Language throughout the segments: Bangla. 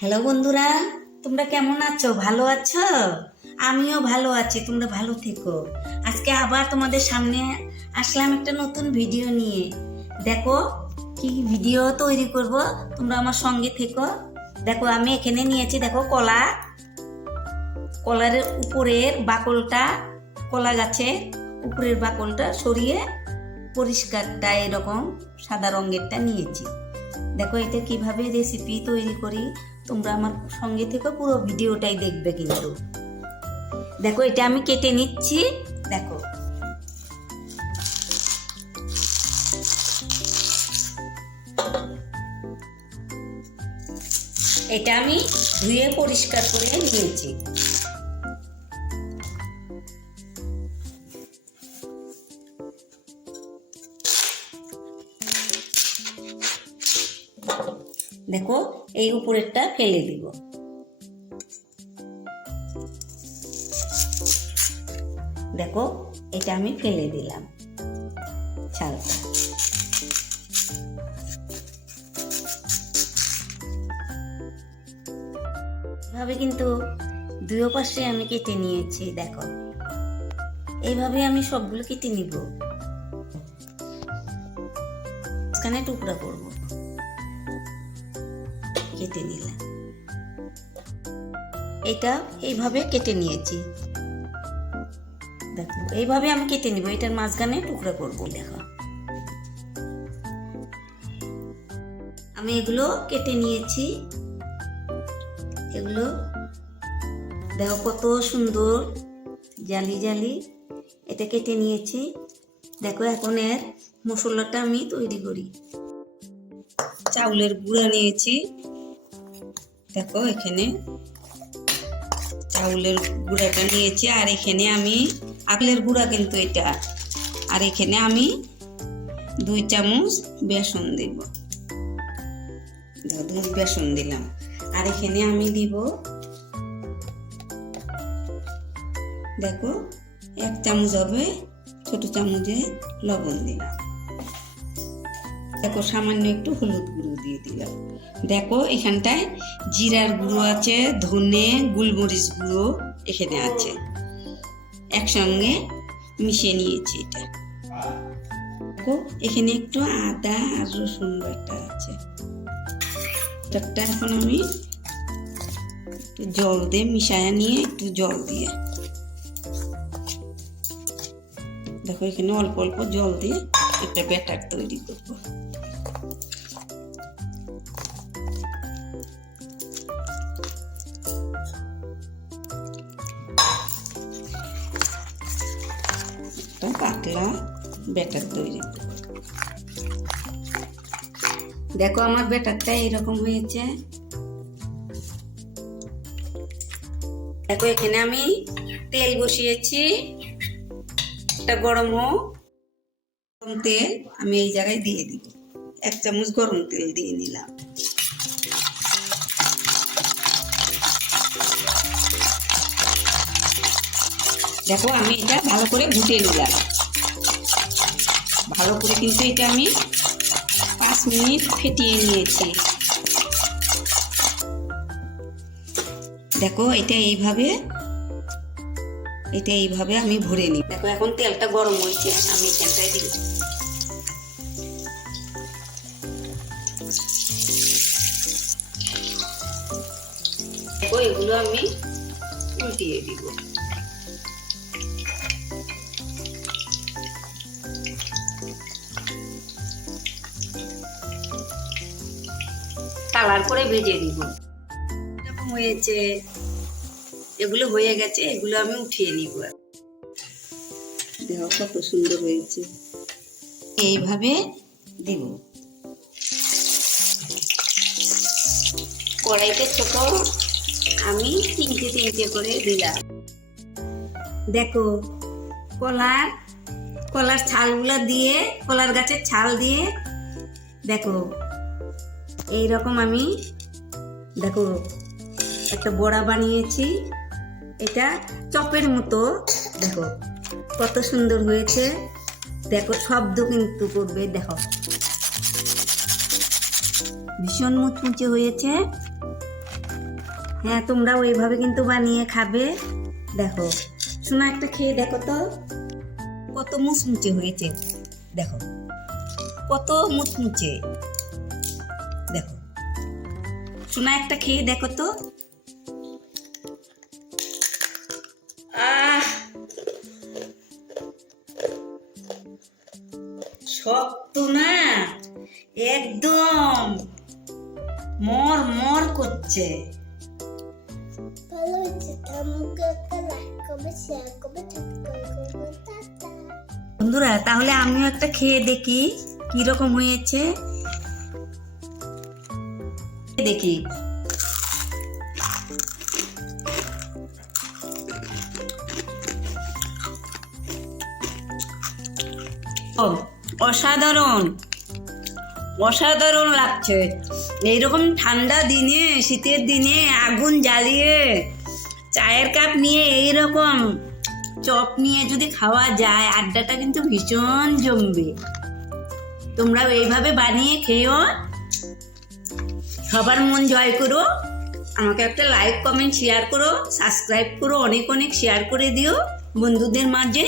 হ্যালো বন্ধুরা, তোমরা কেমন আছো? ভালো আছো? আমিও ভালো আছি, তোমরা ভালো থেকো। আজকে আবার তোমাদের সামনে আসলাম একটা নতুন ভিডিও নিয়ে। দেখো কি ভিডিও তৈরি করব, তোমরা আমার সঙ্গে থেকো। দেখো আমি এখানে নিয়েছি, দেখো কলা, কলার উপরের বাকলটা, কলা গাছের উপরের বাকলটা সরিয়ে পরিষ্কারটা এরকম সাদা রঙেরটা নিয়েছি। দেখো এটা কিভাবে রেসিপি তৈরি করি, তোমরা আমার সঙ্গে থেকে পুরো ভিডিওটাই দেখবে। কিন্তু দেখো এটা আমি কেটে নিচ্ছি। দেখো এটা আমি ধুয়ে পরিষ্কার করে নিয়েছি। দেখো এই উপরেরটা ফেলে দিব। দেখো এটা আমি ফেলে দিলাম ছালটা। এভাবে কিন্তু দুই পাশে আমি কেটে নিয়েছি। দেখো এইভাবে আমি সবগুলো কেটে নিব, মাঝখানে টুকরা করব। কেটে নিলাম, এটা এইভাবে কেটে নিয়েছি। দেখো এইভাবে আমি কেটে নিব, এটার মাঝখানে টুকরা করব। দেখো আমি এগুলো কেটে নিয়েছি। এগুলো দেখো কত সুন্দর জালি জালি, এটা কেটে নিয়েছি। দেখো এখন এর মশলাটা আমি তৈরি করি। চাউলের গুঁড়া নিয়েছি। দেখো এখানে চাউলের গুঁড়াটা নিয়েছি, আর এখানে আমি আপেলের গুঁড়া কিন্তু এটা, আর এখানে আমি 2 চামচ বেসন দেব। দুধ বেসন দিলাম, আর এখানে আমি দিব দেখো 1 চামচ হবে ছোট চামচে লবণ দিলাম। দেখো সামান্য একটু হলুদ গুঁড়ো দিয়ে দিলাম। দেখো এখানটায় জিরার গুঁড়ো আছে, ধনে, গোলমরিচ গুঁড়ো এখানে আছে, একসঙ্গে মিশিয়ে নিয়েছি এটা। দেখো এখানে একটু আদা আর রসুন বাটা আছে। এটা এখন আমি একটু জল দিয়ে মিশায়া নিয়ে একটু জল দিয়ে, দেখো এখানে অল্প অল্প জল দিয়ে একটা ব্যাটার তৈরি করব। পাতলা ব্যাটার তৈরি করব। দেখো আমার ব্যাটারটা এরকম হয়েছে। দেখো এখানে আমি তেল বসিয়েছি, একটা গরম তেল আমি এই জায়গায় দিয়ে দিব। 1 চামচ গরম তেল দিয়ে নিলাম। দেখো আমি এটা ভালো করে ভুটে নিলাম। ভালো করে কিন্তু এটা আমি 5 মিনিট ফেটিয়ে নিয়েছি। দেখো এটা এইভাবে আমি ভরে নিই। দেখো এখন তেলটা গরম হয়েছে, আমি এখানটায় দিব। দেখো এগুলো আমি উল্টিয়ে দিব। কালার করে ভেজে দিব। এরকম হয়েছে, এগুলো হয়ে গেছে, এগুলো আমি উঠিয়ে নিব। দেখো কত সুন্দর হয়েছে। এইভাবে দিব। কড়াইতে ছোট আমি 3টে করে দিলাম। দেখো কলার ছালগুলো দিয়ে, কলার গাছের ছাল দিয়ে দেখো এইরকম আমি দেখো একটা বড়া বানিয়েছি। এটা চপের মতো, দেখো কত সুন্দর হয়েছে। দেখো শব্দ কিন্তু করবে। দেখো ভীষণ মুচমুচে হয়েছে। হ্যাঁ, তোমরাও এইভাবে কিন্তু বানিয়ে খাবে। দেখো শোনা, একটা খেয়ে দেখো তো কত মুচমুচে হয়েছে। দেখো কত মুচমুচে। দেখো শোনা, একটা খেয়ে দেখো তো। আহ, শক্ত না, একদম মর মর করছে। ভালো হয়েছে, আমাকে একটা লাইক করবে, শেয়ার করবে, সাবস্ক্রাইব করবে। টাটা। বন্ধুরা, তাহলে আমিও একটা খেয়ে দেখি কি রকম হয়েছে। দেখি। ও, অসাধারণ অসাধারণ লাগছে। এইরকম ঠান্ডা দিনে, শীতের দিনে আগুন জ্বালিয়ে চায়ের কাপ নিয়ে এইরকম চপ নিয়ে যদি খাওয়া যায়, আড্ডাটা কিন্তু ভীষণ জমবে। তোমরাও এইভাবে বানিয়ে খেও, সবার মন জয় করো। আমাকে একটা লাইক, কমেন্ট, শেয়ার করো, সাবস্ক্রাইব করো, অনেক অনেক শেয়ার করে দিও বন্ধুদের মাঝে।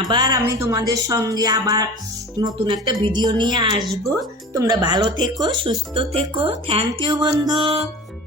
আবার আমি তোমাদের সঙ্গে আবার নতুন একটা ভিডিও নিয়ে আসবো। তোমরা ভালো থেকো, সুস্থ থেকো। থ্যাংক ইউ বন্ধু।